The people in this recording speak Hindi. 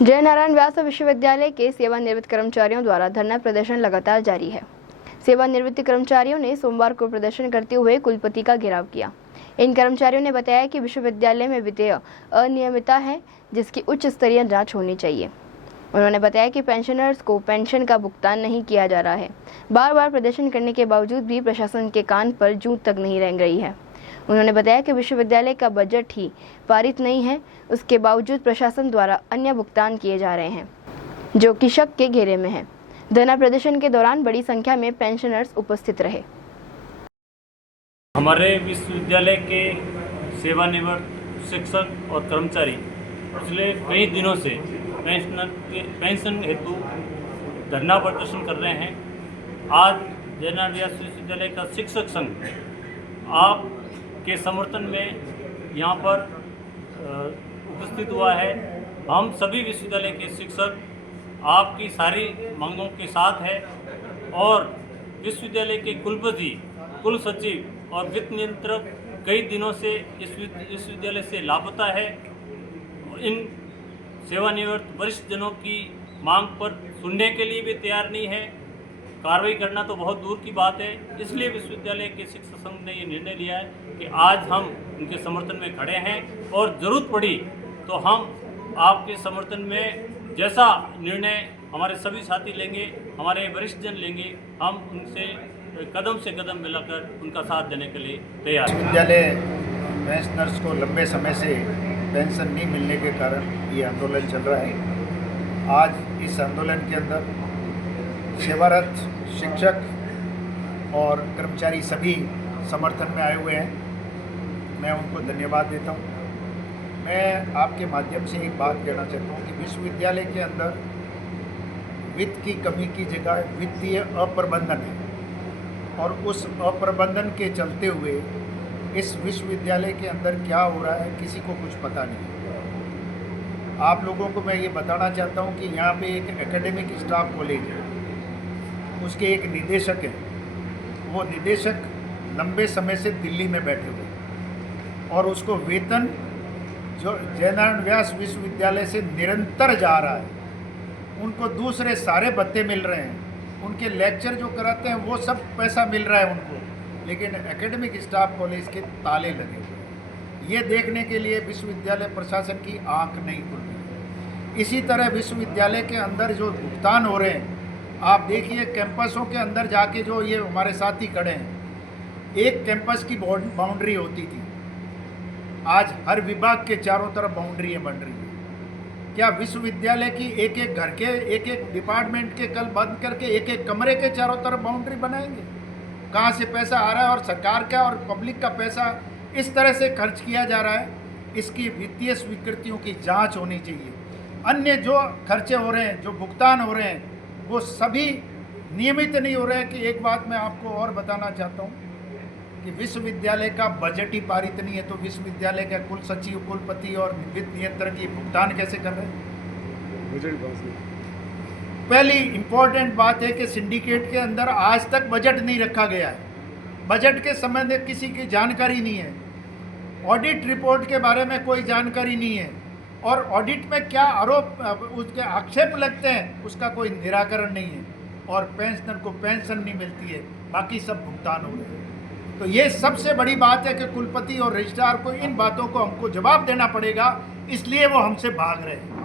जयनारायण व्यास विश्वविद्यालय के सेवानिवृत्त कर्मचारियों द्वारा धरना प्रदर्शन लगातार जारी है। सेवानिवृत्त कर्मचारियों ने सोमवार को प्रदर्शन करते हुए कुलपति का घेराव किया। इन कर्मचारियों ने बताया कि विश्वविद्यालय में वित्तीय अनियमितता है, जिसकी उच्च स्तरीय जांच होनी चाहिए। उन्होंने बताया कि पेंशनर्स को पेंशन का भुगतान नहीं किया जा रहा है। बार बार प्रदर्शन करने के बावजूद भी प्रशासन के कान पर जूं तक नहीं रेंग रही है। उन्होंने बताया कि विश्वविद्यालय का बजट ही पारित नहीं है, उसके बावजूद प्रशासन द्वारा अन्य भुगतान किए जा रहे हैं, जो कि शक के घेरे में है। धरना प्रदर्शन के दौरान बड़ी संख्या में पेंशनर्स उपस्थित रहे। हमारे विश्वविद्यालय के सेवानिवृत्त शिक्षक और कर्मचारी पिछले कई दिनों से पेंशन हेतु धरना प्रदर्शन कर रहे हैं। आज जयनारायण व्यास विश्वविद्यालय का शिक्षक संघ आपके समर्थन में यहाँ पर उपस्थित हुआ है। हम सभी विश्वविद्यालय के शिक्षक आपकी सारी मांगों के साथ है और विश्वविद्यालय के कुलपति, कुल सचिव और वित्त नियंत्रक कई दिनों से इस विश्वविद्यालय से लापता है। इन सेवानिवृत्त वरिष्ठ जनों की मांग पर सुनने के लिए भी तैयार नहीं है। कार्रवाई करना तो बहुत दूर की बात है। इसलिए विश्वविद्यालय के शिक्षक संघ ने ये निर्णय लिया है कि आज हम उनके समर्थन में खड़े हैं और ज़रूरत पड़ी तो हम आपके समर्थन में जैसा निर्णय हमारे सभी साथी लेंगे, हमारे वरिष्ठ जन लेंगे, हम उनसे कदम से कदम मिलाकर उनका साथ देने के लिए तैयार हैं। विश्वविद्यालय पेंशनर्स को लंबे समय से पेंशन नहीं मिलने के कारण ये आंदोलन चल रहा है। आज इस आंदोलन के अंदर सेवारत शिक्षक और कर्मचारी सभी समर्थन में आए हुए हैं। मैं उनको धन्यवाद देता हूँ। मैं आपके माध्यम से एक बात कहना चाहता हूँ कि विश्वविद्यालय के अंदर वित्त की कमी की जगह वित्तीय अप्रबंधन है और उस अप्रबंधन के चलते हुए इस विश्वविद्यालय के अंदर क्या हो रहा है किसी को कुछ पता नहीं। आप लोगों को मैं ये बताना चाहता हूँ कि यहाँ पे एक एकेडमिक स्टाफ कॉलेज है, उसके एक निदेशक हैं। वो निदेशक लंबे समय से दिल्ली में बैठे हुए और उसको वेतन जो जयनारायण व्यास विश्वविद्यालय से निरंतर जा रहा है, उनको दूसरे सारे भत्ते मिल रहे हैं, उनके लेक्चर जो कराते हैं वो सब पैसा मिल रहा है उनको, लेकिन एकेडमिक स्टाफ कॉलेज के ताले लगे हुए हैं। ये देखने के लिए विश्वविद्यालय प्रशासन की आंख नहीं खुल रही। इसी तरह विश्वविद्यालय के अंदर जो भुगतान हो रहे हैं, आप देखिए कैंपसों के अंदर जाके जो ये हमारे साथी खड़े हैं, एक कैंपस की बाउंड्री होती थी, आज हर विभाग के चारों तरफ बाउंड्रियाँ बन रही हैं। क्या विश्वविद्यालय की एक एक घर के एक एक डिपार्टमेंट के कल बंद करके एक एक कमरे के चारों तरफ बाउंड्री बनाएंगे? कहाँ से पैसा आ रहा है और सरकार का और पब्लिक का पैसा इस तरह से खर्च किया जा रहा है, इसकी वित्तीय स्वीकृतियों की जांच होनी चाहिए। अन्य जो खर्चे हो रहे हैं, जो भुगतान हो रहे हैं, वो सभी नियमित नहीं हो रहे हैं। कि एक बात मैं आपको और बताना चाहता हूँ कि विश्वविद्यालय का बजट ही पारित नहीं है, तो विश्वविद्यालय का कुल सचिव, कुलपति और वित्त नियंत्रक ये भुगतान कैसे कर रहे हैं? पहली इम्पोर्टेंट बात है कि सिंडिकेट के अंदर आज तक बजट नहीं रखा गया है। बजट के संबंध में किसी की जानकारी नहीं है। ऑडिट रिपोर्ट के बारे में कोई जानकारी नहीं है और ऑडिट में क्या आरोप, उसके आक्षेप लगते हैं, उसका कोई निराकरण नहीं है। और पेंशनर को पेंशन नहीं मिलती है, बाकी सब भुगतान हो रहे हैं। तो ये सबसे बड़ी बात है कि कुलपति और रजिस्ट्रार को इन बातों को हमको जवाब देना पड़ेगा, इसलिए वो हमसे भाग रहे हैं।